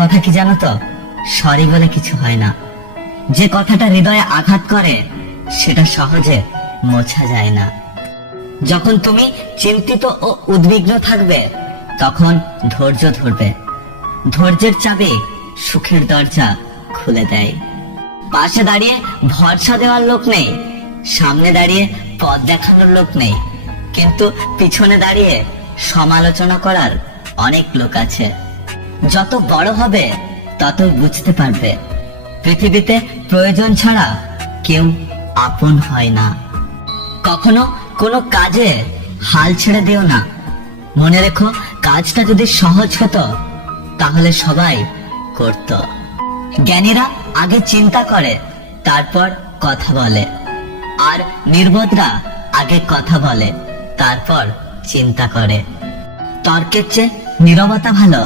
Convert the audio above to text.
কথা কি জানো তো, সরি বলে কিছু হয় না। যে কথাটা হৃদয়ে আঘাত করে সেটা সহজে মোছা যায় না। যখন তুমি চিন্তিত ও উদ্বিগ্ন থাকবে তখন ধৈর্য ধরবে। ধৈর্যের চাবি সুখের দরজা খুলে দেয়। পাশে দাঁড়িয়ে ভরসা দেওয়ার লোক নেই, সামনে দাঁড়িয়ে পথ দেখানোর লোক নেই, কিন্তু পিছনে দাঁড়িয়ে সমালোচনা করার অনেক লোক আছে। যত বড় হবে ততই বুঝতে পারবে পৃথিবীতে প্রয়োজন ছাড়া কেউ আপন হয় না। কখনো কোনো কাজে হাল ছেড়ে দিও না। মনে রেখো, কাজটা যদি সহজ হতো তাহলে সবাই করত। জ্ঞানীরা আগে চিন্তা করে তারপর কথা বলে, আর নির্বোধরা আগে কথা বলে তারপর চিন্তা করে। তর্কের চেয়ে নীরবতা ভালো।